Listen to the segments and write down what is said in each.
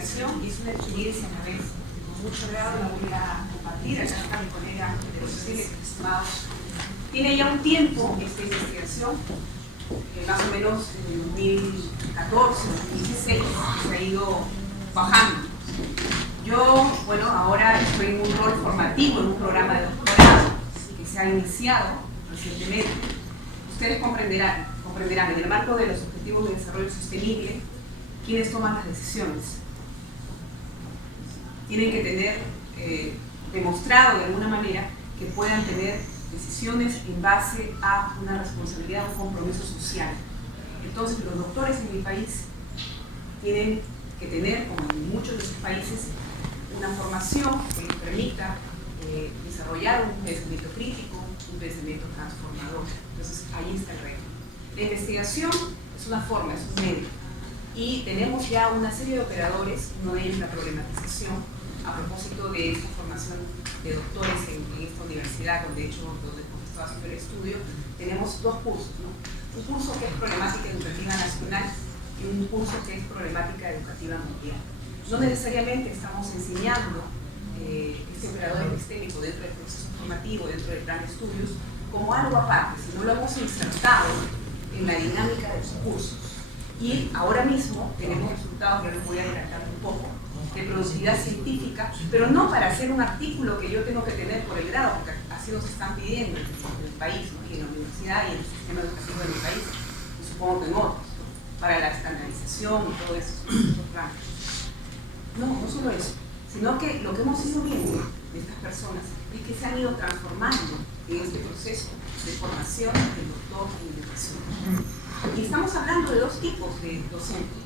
investigación y es una experiencia a la vez. Con mucho grado la voy a compartir acá con mi colega de los estimados. Tiene ya un tiempo esta investigación, más o menos en 2014, 2016, se ha ido bajando. Yo, bueno, ahora estoy en un rol formativo, en un programa de doctorado que se ha iniciado recientemente. Ustedes comprenderán, en el marco de los Objetivos de Desarrollo Sostenible, ¿quiénes toman las decisiones? Tienen que tener demostrado de alguna manera que puedan tener decisiones en base a una responsabilidad, un compromiso social. Entonces, los doctores en mi país tienen que tener, como en muchos de sus países, una formación que les permita desarrollar un pensamiento crítico, un pensamiento transformador. Entonces, ahí está el reto. La investigación es una forma, es un medio. Y tenemos ya una serie de operadores, uno de ellos la problematización, a propósito de esta formación de doctores en esta universidad, donde hemos estado haciendo el estudio. Tenemos dos cursos, ¿no? Un curso que es problemática educativa nacional y un curso que es problemática educativa mundial. No necesariamente estamos enseñando este operador epistémico dentro del proceso formativo, dentro del plan de estudios, como algo aparte, sino lo hemos insertado en la dinámica de los cursos. Y ahora mismo tenemos resultados, ya les voy a adelantar un poco, de productividad científica, pero no para hacer un artículo que yo tengo que tener por el grado, porque así nos están pidiendo en el país, ¿no? Y en la universidad y en el sistema educativo de mi país, y supongo que en otros, ¿no? Para la estandarización y todo eso, esos rangos. No solo eso, sino que lo que hemos ido viendo de estas personas es que se han ido transformando en este proceso de formación del doctor en educación. Y estamos hablando de dos tipos de docentes.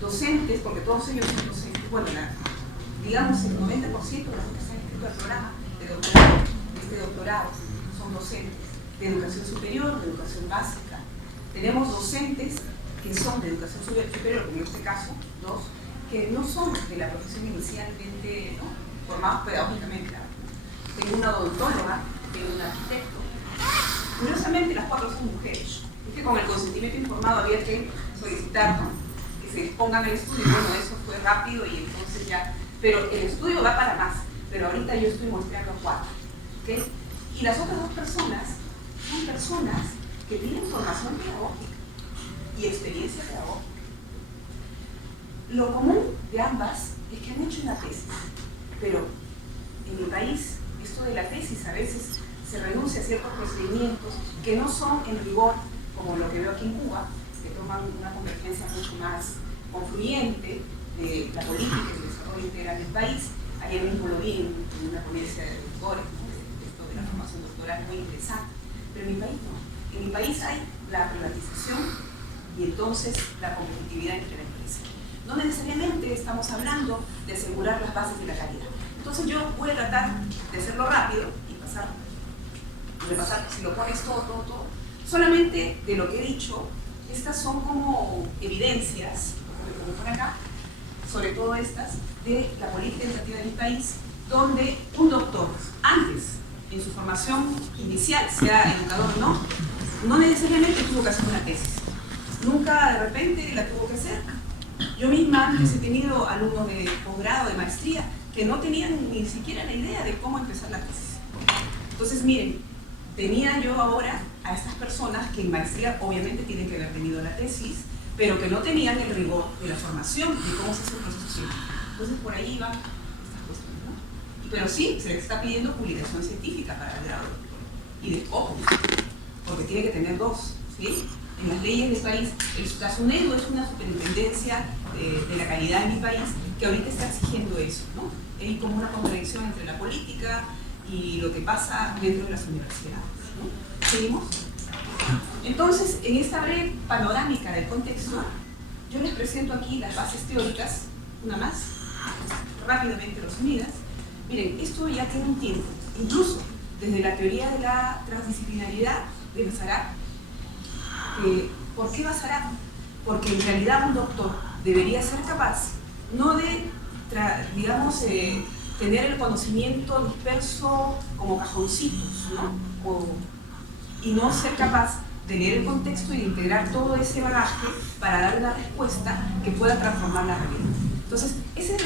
Docentes, porque todos ellos son docentes, bueno, digamos el 90% de los que están inscritos al programa de doctorado, este doctorado, son docentes de educación superior, de educación básica. Tenemos docentes que son de educación superior, como en este caso, dos, que no son de la profesión inicialmente, ¿no?, formados pedagógicamente. Tengo una odontóloga, tengo un arquitecto. Curiosamente, las cuatro son mujeres. Es que con el consentimiento informado había que solicitar, ¿no?, que se expongan al estudio. Bueno, eso fue rápido y entonces ya. Pero el estudio va para más. Pero ahorita yo estoy mostrando cuatro. ¿Okay? Y las otras dos personas son personas que tienen formación pedagógica y experiencia pedagógica. Lo común de ambas es que han hecho una tesis, pero en mi país esto de la tesis a veces se reduce a ciertos procedimientos que no son en rigor como lo que veo aquí en Cuba, que toman una convergencia mucho más confluyente de la política y el desarrollo integral del país. Ayer mismo lo vi en una ponencia de doctores, ¿no?, de esto de la formación doctoral, muy interesante. Pero en mi país no. En mi país hay la privatización y entonces la competitividad entre la empresa. No necesariamente estamos hablando de asegurar las bases de la calidad. Entonces yo voy a tratar de hacerlo rápido y repasar, si lo pones todo, solamente de lo que he dicho. Estas son como evidencias, como por acá, sobre todo estas, de la política educativa del país, donde un doctor, antes, en su formación inicial, sea educador o no necesariamente tuvo que hacer una tesis. Nunca de repente la tuvo que hacer. Yo misma antes he tenido alumnos de posgrado, de maestría, que no tenían ni siquiera la idea de cómo empezar la tesis. Entonces, miren, tenía yo ahora a estas personas que en maestría obviamente tienen que haber tenido la tesis, pero que no tenían el rigor de la formación de cómo se hace un proceso científico. Entonces, por ahí van estas cuestiones, ¿no? Pero sí, se les está pidiendo publicación científica para el grado de doctor. Y de ojo, porque tiene que tener dos, ¿sí? En las leyes del país, la SUNEDU es una superintendencia de la calidad en mi país que ahorita está exigiendo eso, ¿no? Hay como una contradicción entre la política y lo que pasa dentro de las universidades, ¿no? ¿Seguimos? Entonces, en esta breve panorámica del contexto, yo les presento aquí las bases teóricas, una más, rápidamente resumidas. Miren, esto ya tiene un tiempo, incluso desde la teoría de la transdisciplinaridad de Basarab. ¿Por qué Basarab? Porque en realidad un doctor debería ser capaz, no de, digamos, tener el conocimiento disperso como cajoncitos, ¿no? Y no ser capaz de leer el contexto y de integrar todo ese bagaje para dar una respuesta que pueda transformar la realidad. Entonces, esa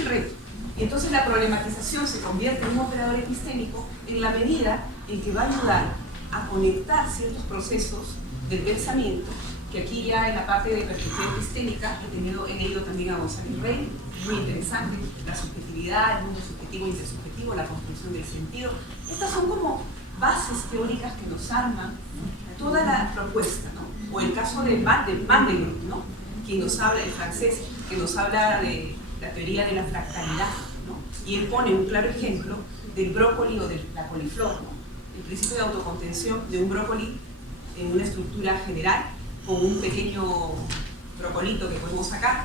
Y entonces la problematización se convierte en un operador epistémico en la medida en que va a ayudar a conectar ciertos procesos del pensamiento, que aquí ya en la parte de perspectiva epistémica he leído también a González Rey, muy interesante, la subjetividad, el mundo subjetivo e intersubjetivo, la construcción del sentido. Estas son como bases teóricas que nos arman toda la propuesta, ¿no? O el caso de Mandelbrot, ¿no? Quien nos habla, el francés, que nos habla de la teoría de la fractalidad, ¿no? Y él pone un claro ejemplo del brócoli o de la coliflor, ¿no? El principio de autocontención de un brócoli en una estructura general, con un pequeño brocolito que podemos sacar,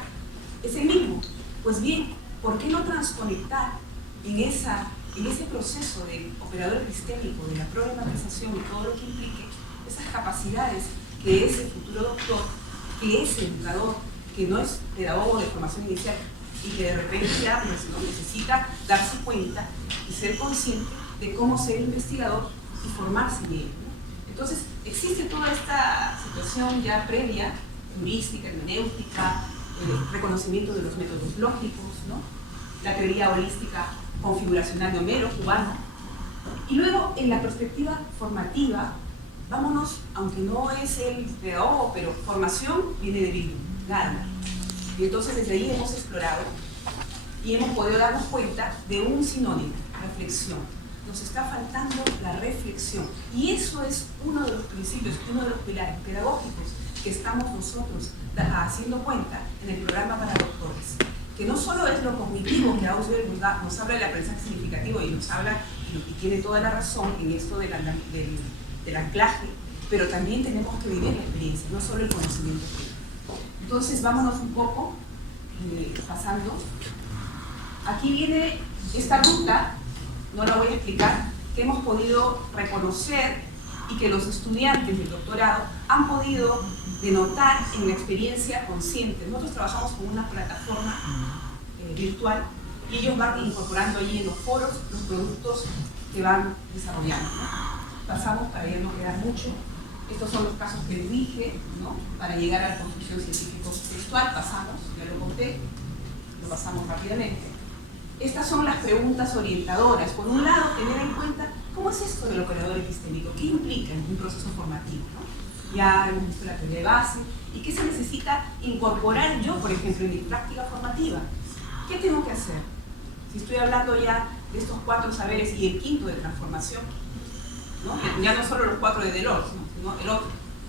es el mismo. Pues bien, ¿por qué no transconectar en ese proceso de operador epistémico, de la problematización y todo lo que implique esas capacidades que ese futuro doctor, que es educador, que no es pedagogo de formación inicial y que de repente ya pues, ¿no? necesita darse cuenta y ser consciente de cómo ser investigador y formarse en ello, ¿no? Entonces, existe toda esta situación ya previa, heurística, hermenéutica, reconocimiento de los métodos lógicos, ¿no? La teoría holística configuracional de Homero, cubano. Y luego, en la perspectiva formativa, vámonos, aunque no es el pedagogo, pero formación viene de Bill Gardner. Y entonces desde ahí hemos explorado y hemos podido darnos cuenta de un sinónimo, reflexión. Nos está faltando la reflexión. Y eso es uno de los principios, uno de los pilares pedagógicos que estamos nosotros haciendo cuenta en el programa para doctores. Que no solo es lo cognitivo que Auswell nos habla del aprendizaje significativo y nos habla, y tiene toda la razón en esto del anclaje, pero también tenemos que vivir la experiencia, no solo el conocimiento. Entonces, vámonos un poco pasando. Aquí viene esta ruta, no la voy a explicar, que hemos podido reconocer y que los estudiantes del doctorado han podido denotar en la experiencia consciente. Nosotros trabajamos con una plataforma virtual y ellos van incorporando allí en los foros los productos que van desarrollando, ¿no? Pasamos para ya no quedar mucho. Estos son los casos que dije, ¿no? Para llegar a la construcción científico-textual, pasamos, ya lo conté, lo pasamos rápidamente. Estas son las preguntas orientadoras. Por un lado, tener en cuenta cómo es esto del operador epistémico, qué implica en un proceso formativo, ¿no? Ya hemos visto la teoría de base y qué se necesita incorporar yo, por ejemplo, en mi práctica formativa. ¿Qué tengo que hacer? Si estoy hablando ya de estos 4 saberes y el quinto de transformación, ¿no? Ya no solo los 4 de Delors, ¿no? Sino el otro,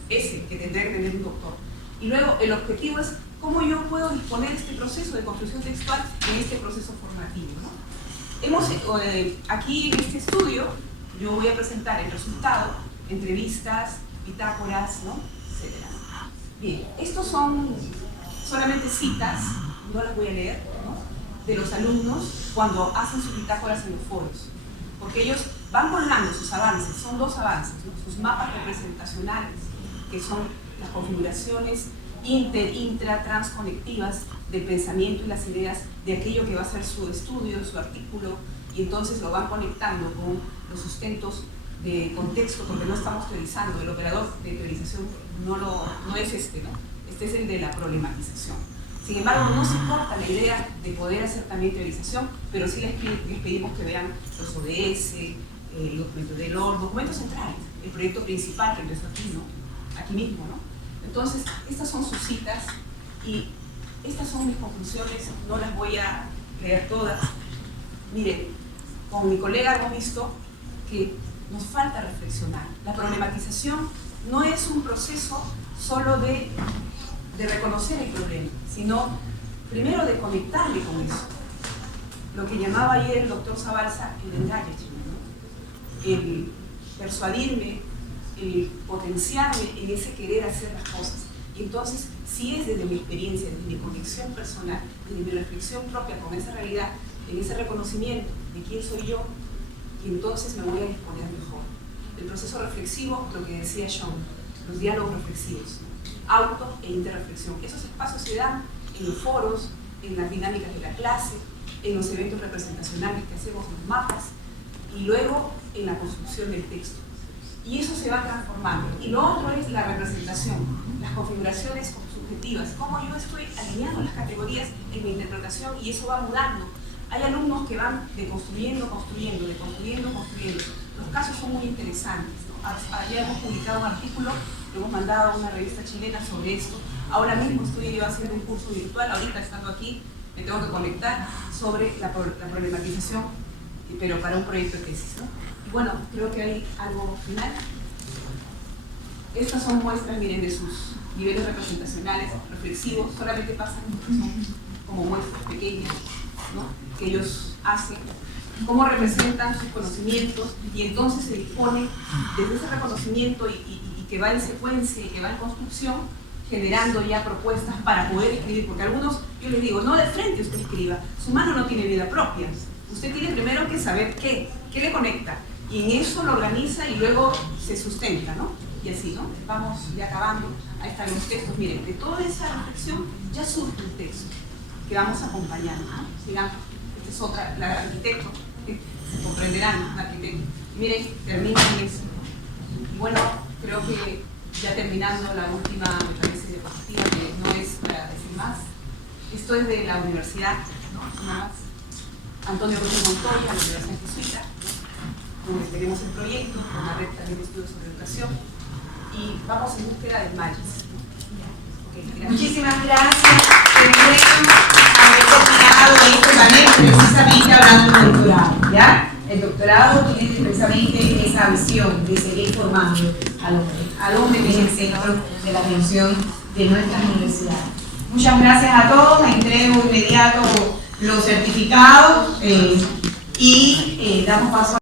ese que tendría que tener un doctor. Y luego el objetivo es cómo yo puedo disponer este proceso de construcción textual en este proceso formativo, ¿no? Aquí en este estudio yo voy a presentar el resultado, entrevistas, bitácoras, ¿no? Etcétera. Bien, estos son solamente citas, no las voy a leer, ¿no? De los alumnos cuando hacen sus bitácoras en los foros, porque ellos van colgando sus avances, son 2 avances, ¿no? Sus mapas representacionales, que son las configuraciones intra, transconectivas del pensamiento y las ideas de aquello que va a ser su estudio, su artículo, y entonces lo van conectando con los sustentos de contexto, porque no estamos teorizando, el operador de teorización no es este, ¿no? Este es el de la problematización. Sin embargo, no se corta la idea de poder hacer también teorización, pero sí les pedimos que vean los ODS, el documento de Delors, documentos centrales, el proyecto principal que empezó aquí, ¿no? Aquí mismo, ¿no? Entonces, estas son sus citas y estas son mis conclusiones, no las voy a leer todas. Miren, con mi colega hemos visto que nos falta reflexionar. La problematización no es un proceso solo de reconocer el problema, sino primero de conectarme con eso. Lo que llamaba ayer el doctor Zabalza el engagement, ¿no? El persuadirme, el potenciarme en ese querer hacer las cosas. Y entonces, si es desde mi experiencia, desde mi conexión personal, desde mi reflexión propia con esa realidad, en ese reconocimiento de quién soy yo, y entonces me voy a disponer mejor. El proceso reflexivo, lo que decía Sean, los diálogos reflexivos, ¿no? Auto e interreflexión. Esos espacios se dan en los foros, en las dinámicas de la clase, en los eventos representacionales que hacemos en los mapas, y luego en la construcción del texto. Y eso se va transformando. Y lo otro es la representación, las configuraciones subjetivas, cómo yo estoy alineando las categorías en mi interpretación y eso va mudando Hay alumnos que van deconstruyendo, construyendo. Los casos son muy interesantes, ¿no? Ayer hemos publicado un artículo, lo hemos mandado a una revista chilena sobre esto. Ahora mismo estoy yo haciendo un curso virtual, ahorita estando aquí, me tengo que conectar sobre la problematización, pero para un proyecto de tesis, ¿no? Y bueno, creo que hay algo final. Estas son muestras, miren, de sus niveles representacionales, reflexivos, solamente pasan, son como muestras pequeñas, ¿no? Que ellos hacen, cómo representan sus conocimientos, y entonces se dispone desde ese reconocimiento y que va en secuencia y que va en construcción, generando ya propuestas para poder escribir, porque algunos, yo les digo, no de frente usted escriba, su mano no tiene vida propia, usted tiene primero que saber qué le conecta, y en eso lo organiza y luego se sustenta, ¿no? Y así, ¿no? Vamos ya acabando, ahí están los textos, miren, de toda esa reflexión ya surge un texto que vamos acompañando, ¿no? Sigamos, esta es otra, la arquitecto, se comprenderán, un arquitecto, y miren, termina en eso. Y bueno, creo que ya terminando la última, me parece, diapositiva, que no es para decir más, esto es de la universidad, ¿no? Nada más. Antonio Rodríguez Montoya, la Universidad Jesuita, donde tenemos el proyecto, con la red también de estudios sobre educación, y vamos en búsqueda de mallas. Okay, muchísimas gracias. Haber terminado este panel precisamente hablando del doctorado, ¿ya? El doctorado tiene precisamente esa visión de seguir formando al hombre que es el centro de la atención de nuestras universidades. Muchas gracias a todos. Entrego inmediato los certificados y damos paso a